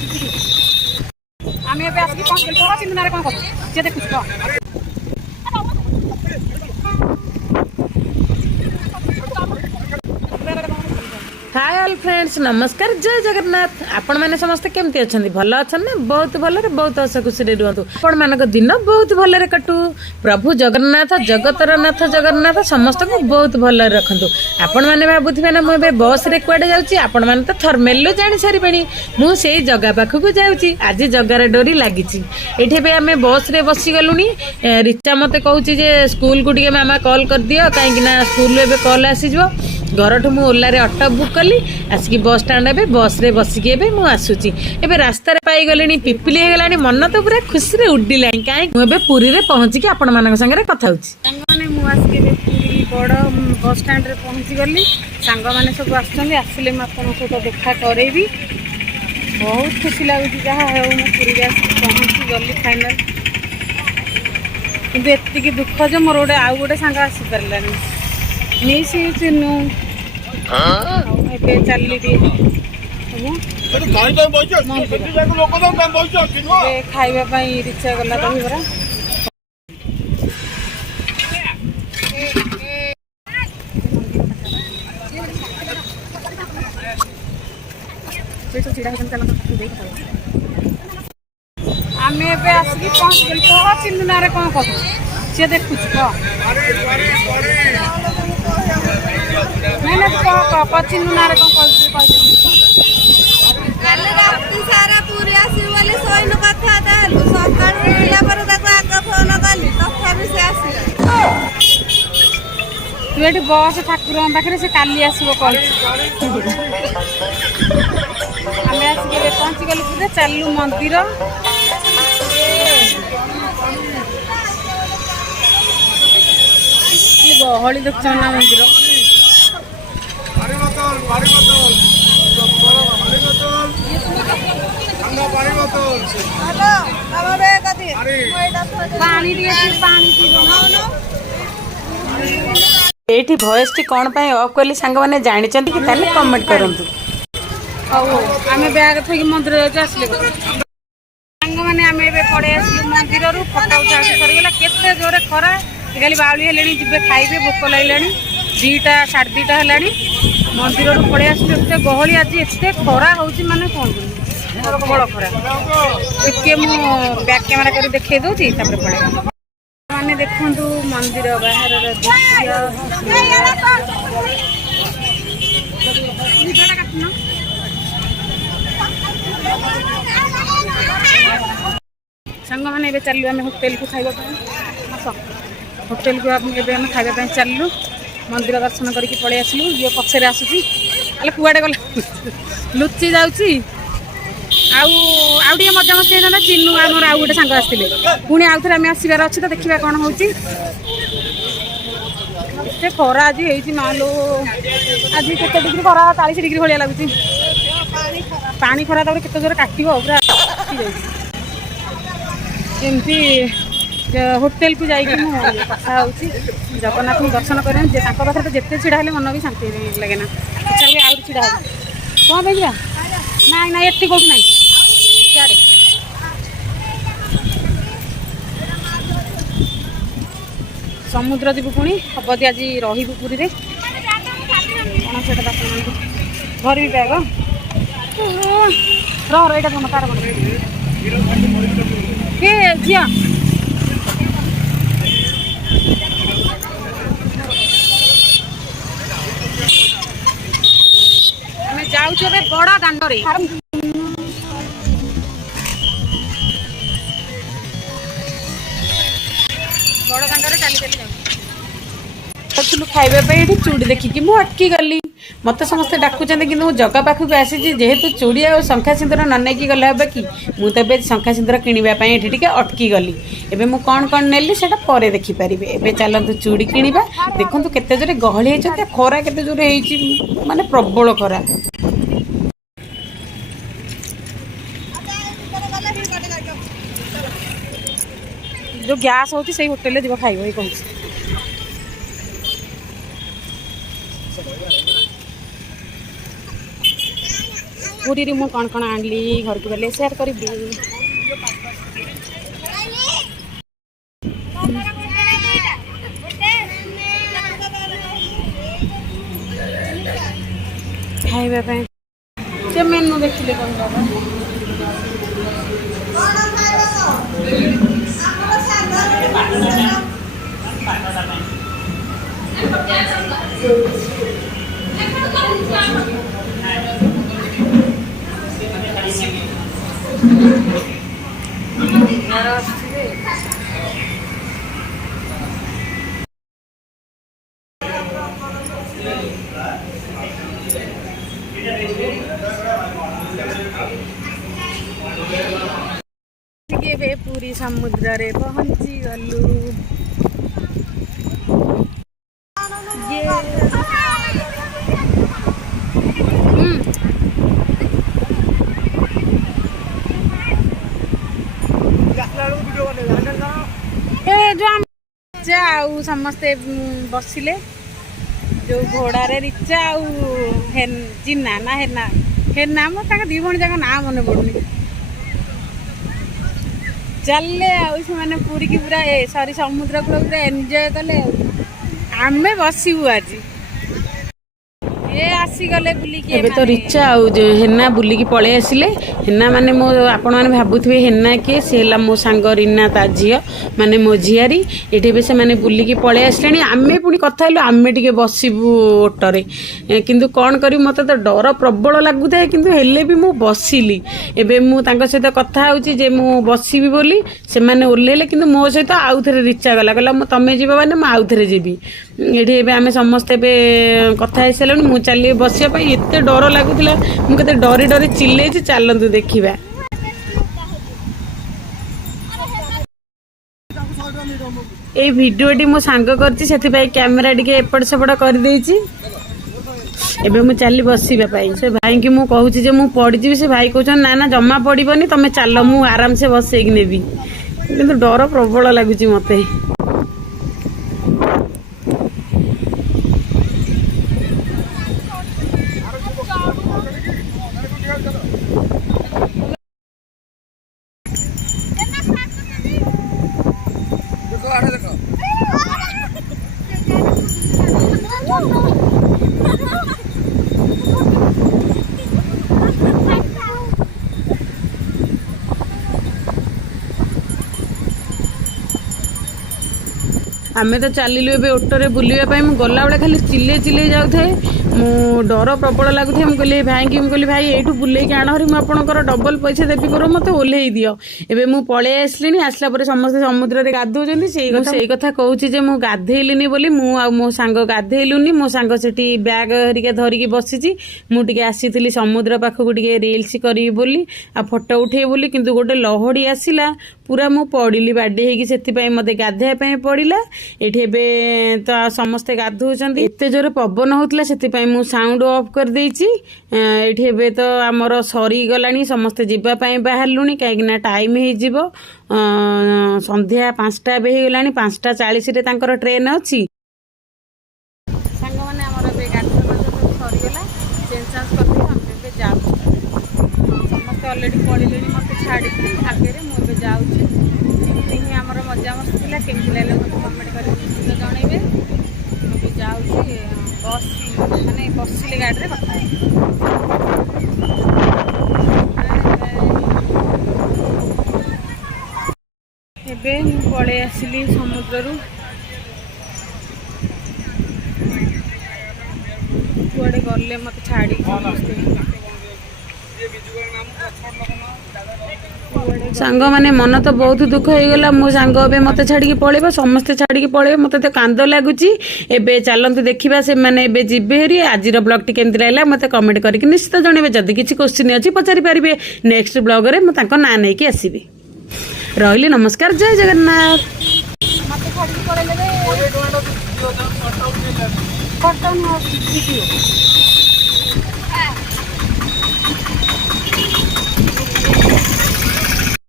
आम ए आसिक पहुँच चिंतन कौन कर देखुच हाय ऑल फ्रेंड्स नमस्कार जय जगन्नाथ आपण मैंने समस्ते केमती अच्छा भल अच्छा ना बहुत भल बहुत हस खुशी रुहतु आपण मान दिन बहुत भल कटू प्रभु जगन्नाथ जगतर नाथ जगन्नाथ समस्त को बहुत भल रखु आपण मैंने भावुवे ना मुझे बस रे कुआडे जाऊँगी आपण मैंने तो थर्मेल जानी सारे मुझे जगह पाखक जाऊँगी आज जगार डोरी लगी ये आम बस रे बसी गलुनी रिचा मत कहूँ स्कूल को टे मामा कॉल कर दियो कहीं स्कूल एवं कॉल आसीज घर ठू ओला ऑटो बुक कली आसिक बस स्टाण्ड ए बस रे बसिकी आसूची एबे रास्ता पाई गले पिपिली हो गलानी मन तो पूरा खुशी रे उड्डिला कहीं मुझे पुरी रे पहुँचिकी आपण मान संगे कथा होगी बड़ बस स्टाण्ड रे पहुँची गली सांग मैंने सब आसिले मुझे सहित देखा करेबी बहुत खुशी लगुच जहाँ पुरी पहुँची गली फाइनाल कि एति दुख जो मोर गोटे आउ गोटे सांग आसी पारानी मिस चिन्नु चली खाइबा रिचा गला दहीबरा आम ए आसिक पहुँच गल कह चिंतन कौन कर सी देखुच चिन्नु ना सारा पूरी आसोई कथा सका फोन कली तथा से तू ये बस ठाकुर पाखे से काली आसो कह आम आसिक पहुँची गलु पूरे चलू मंदिर गहली देख ना मंदिर एठी वॉइस टी कौन पाए ऑफ करली सांग माने जानिचंती कि ताले कमेंट करंतु आम बैग थी मंदिर आसले सांग मैंने आम ए पड़े आसलु मंदिर रू फटा उठा सरीगला केते जोरे खरा खाली बाउली हेले जी खाइबे भोक लगे 2टा 2:30 है मंदिर पड़े आसलु एत गहली आज एत खरा हो माने कौन प्रबल खरा टे मु बैक कैमेरा कर देखे दूसरी पड़े मैंने देखु मंदिर बाहर सांग मैंने चलू आम होटेल को खाइबा होटेल को आम खाइबा चलू मंदिर दर्शन करके पलि आसलु ये पछे आसूसी कुआडे गला लुचि जाऊँगी आउ मजा मस्ती होता चिन्नु आमर आउ गोटे सांग आसते पुणी आउ थे आम आसबार अच्छे तो देखा कौन हो खरा आज हो मालो आज केते डिग्री खरा 40 डिग्री भाया लगुच पानी खरा तक केते जोर काट पूरा एमती होटेल को जाइए कथा हो जगन्नाथ को दर्शन करें पाखे तो जिते छिड़ा मन भी शांति लगे ना इच्छा भी आउट छिड़ा कौन पे जा ना ना ये कौट ना सियाड़े समुद्र जीव पुणी हम आज रही पुरी रे कौन से घर भी बैग रहा कौन तार किए झिया जाऊँ बड़ा दांडे बड़ दांडे चली चली खाइबा चूड़ी देखिकी मुझे अटकी गली मत समस्ते डाकुच कि जगह पाखक आसी जेहेतु चूड़ी आ शंखा सिंदूर न नहीं गले हे कि मुझे शंखा सिंदूर किणापी ये अटकी गली एबे मु कौन कौन नेली सेटा परे देखिपारे एबे चलतु चूड़ी किणवा देखु केते जोरे गहली होती खरा केते जोरे माने प्रबल खरा जो गैस होती से होटेल जी खाइब ये कहूँ ପୁରୀରୁ ମୁଁ କ'ଣ କ'ଣ ଆଣିଲି ଘରକୁ ଗଲେ ସେୟାର କରିବି। ଖାଇବା ପାଇଁ ସେ ମେନୁ ଦେଖିଲେ କହିବା ଏବେ ପୁରୀ ସମୁଦ୍ରରେ ପହଞ୍ଚି ଗଲୁ। ରିଚା ଆଉ ସମସ୍ତେ ବସିଲେ ଯୋଉ ଘୋଡ଼ାରେ ରିଚା ଆଉ ଜିନା ନା ହେନା ହେନା ମୋ ତାଙ୍କ ଦି ଭଉଣୀ ଯାକ ନାଁ ମନେ ପଡୁନି। ଚାଲିଲେ ଆଉ ସେମାନେ ପୁରୀକି ପୁରା ସରି ସମୁଦ୍ର କୂଳ ପୁରା ଏନ୍ଜୟ କଲେ ଆଉ ଆମେ ବସିବୁ ଆଜି ଆସିଗଲେ ବୁଲିକି। ଏବେ ତ ରିଚା ଆଉ ହେନା ବୁଲିକି ପଳେଇ ଆସିଲେ। ହେନା ମାନେ ମୋ ଆପଣମାନେ ଭାବୁଥିବେ ହେନା କିଏ, ସେ ହେଲା ମୋ ସାଙ୍ଗ ରିନା ତା ଝିଅ ମାନେ ମୋ ଝିଆରୀ। ଏଠି ଏବେ ସେମାନେ ବୁଲିକି ପଳେଇ ଆସିଲେଣି। ଆମେ ପୁଣି କଥା ହେଲୁ ଆମେ ଟିକେ ବସିବୁ ଓଟରେ, କିନ୍ତୁ କ'ଣ କରିବୁ ମୋତେ ତ ଡର ପ୍ରବଳ ଲାଗୁଥାଏ, କିନ୍ତୁ ହେଲେ ବି ମୁଁ ବସିଲି। ଏବେ ମୁଁ ତାଙ୍କ ସହିତ କଥା ହେଉଛି ଯେ ମୁଁ ବସିବି ବୋଲି। ସେମାନେ ଓହ୍ଲେଇଲେ କିନ୍ତୁ ମୋ ସହିତ ଆଉ ଥରେ ରିଚା ଗଲା, କହିଲା ମୁଁ ତମେ ଯିବ ମାନେ ମୁଁ ଆଉ ଥରେ ଯିବି। ଏଠି ଏବେ ଆମେ ସମସ୍ତେ ଏବେ କଥା ହେଇସାରିଲୁଣି। ମୁଁ ଚାଲି ବସିବା ପାଇଁ ଏତେ ଡର ଲାଗୁଥିଲା, ମୁଁ କେତେ ଡରି ଡରି ଚିଲେଇଛି। ଚାଲନ୍ତୁ ଦେଖିବା। ଏଇ ଭିଡ଼ିଓଟି ମୋ ସାଙ୍ଗ କରିଛି, ସେଥିପାଇଁ କ୍ୟାମେରା ଟିକେ ଏପଟ ସେପଟ କରିଦେଇଛି। ଏବେ ମୁଁ ଚାଲି ବସିବା ପାଇଁ। ସେ ଭାଇକି ମୁଁ କହୁଛି ଯେ ମୁଁ ପଡ଼ିଯିବି, ସେ ଭାଇ କହୁଛନ୍ତି ନା ନା ଜମା ପଡ଼ିବନି, ତମେ ଚାଲ ମୁଁ ଆରାମସେ ବସେଇକି ନେବି। କିନ୍ତୁ ଡର ପ୍ରବଳ ଲାଗୁଛି ମୋତେ। ଆମେ ତ ଚାଲିଲୁ ଏବେ ଅଟୋରେ ବୁଲିବା ପାଇଁ। ମୁଁ ଗଲାବେଳେ ଖାଲି ଚିଲେଇ ଯାଉଥାଏ, ମୁଁ ଡର ପ୍ରବଳ ଲାଗୁଥାଏ। ମୁଁ କହିଲି ଭାଇକି, ମୁଁ କହିଲି ଭାଇ ଏଇଠୁ ବୁଲେଇକି ଆଣ ହରି, ମୁଁ ଆପଣଙ୍କର ଡବଲ ପଇସା ଦେବି, ବରଂ ମୋତେ ଓହ୍ଲେଇ ଦିଅ। ଏବେ ମୁଁ ପଳେଇ ଆସିଲିଣି। ଆସିଲା ପରେ ସମସ୍ତେ ସମୁଦ୍ରରେ ଗାଧଉଛନ୍ତି। ସେଇ କଥା କହୁଛି ଯେ ମୁଁ ଗାଧେଇଲିନି ବୋଲି। ମୁଁ ଆଉ ମୋ ସାଙ୍ଗ ଗାଧେଇଲୁନି। ମୋ ସାଙ୍ଗ ସେଠି ବ୍ୟାଗ୍ ହେରିକା ଧରିକି ବସିଛି। ମୁଁ ଟିକେ ଆସିଥିଲି ସମୁଦ୍ର ପାଖକୁ ଟିକେ ରିଲ୍ସ କରିବି ବୋଲି ଆଉ ଫଟୋ ଉଠେଇବି ବୋଲି, କିନ୍ତୁ ଗୋଟେ ଲହଡ଼ି ଆସିଲା, ପୁରା ମୁଁ ପଡ଼ିଲି ବାଡ଼େଇ ହେଇକି। ସେଥିପାଇଁ ମୋତେ ଗାଧୋଇବା ପାଇଁ ପଡ଼ିଲା। ଏଠି ଏବେ ତ ସମସ୍ତେ ଗାଧଉଛନ୍ତି। ଏତେ ଜୋରେ ପବନ ହେଉଥିଲା, ସେଥିପାଇଁ ମୁଁ ସାଉଣ୍ଡ ଅଫ୍ କରିଦେଇଛି। ଏଠି ଏବେ ତ ଆମର ସରିଗଲାଣି, ସମସ୍ତେ ଯିବା ପାଇଁ ବାହାରିଲୁଣି, କାହିଁକିନା ଟାଇମ୍ ହେଇଯିବ। ସନ୍ଧ୍ୟା 5ଟା ଏବେ ହେଇଗଲାଣି। 5:40ରେ ତାଙ୍କର ଟ୍ରେନ୍ ଅଛି। ସାଙ୍ଗମାନେ ଆମର ଏବେ ଗାଧୋଇବା ସବୁ ସରିଗଲା, ଚେଞ୍ଜ ଚାଞ୍ଜ କରିଦେଇ ଆମେ ଏବେ ଯାଉଛୁ। ସମସ୍ତେ ଅଲରେଡ଼ି ପଳେଇଲେଣି ମୋତେ ଛାଡ଼ିକି ଆଗରେ। ମୁଁ ଏବେ ଯାଉଛି। ଏମିତି ହିଁ ଆମର ମଜାମସ୍ତି ଥିଲା। କେମିତି ଲାଗିଲା ମୋତେ କମେଣ୍ଟ କରିକି ନିଶ୍ଚିତ ଜଣାଇବେ। ମୁଁ ବି ଯାଉଛି, ମାନେ ବସିଲେ ଗାଡ଼ିରେ କଥା ହେବି। ଏବେ ମୁଁ ପଳେଇ ଆସିଲି ସମୁଦ୍ରରୁ। କୁଆଡ଼େ ଗଲେ ମୋତେ ଛାଡ଼ିକି ସମସ୍ତେ। ସାଙ୍ଗମାନେ ମନ ତ ବହୁତ ଦୁଃଖ ହେଇଗଲା। ମୋ ସାଙ୍ଗ ଏବେ ମୋତେ ଛାଡ଼ିକି ପଳେଇବ, ସମସ୍ତେ ଛାଡ଼ିକି ପଳେଇବେ, ମୋତେ ତ କାନ୍ଦ ଲାଗୁଛି। ଏବେ ଚାଲନ୍ତୁ ଦେଖିବା ସେମାନେ ଏବେ ଯିବେ ହେରି। ଆଜିର ବ୍ଲଗ୍ଟି କେମିତି ଲାଗିଲା ମୋତେ କମେଣ୍ଟ କରିକି ନିଶ୍ଚିତ ଜଣାଇବେ। ଯଦି କିଛି କ୍ୱେଶ୍ଚିନ୍ ଅଛି ପଚାରି ପାରିବେ। ନେକ୍ସଟ ବ୍ଲଗରେ ମୁଁ ତାଙ୍କ ନାଁ ନେଇକି ଆସିବି। ରହିଲି, ନମସ୍କାର, ଜୟ ଜଗନ୍ନାଥ। ମୋତେ ଛାଡ଼ିକି ପଳେଇଲେ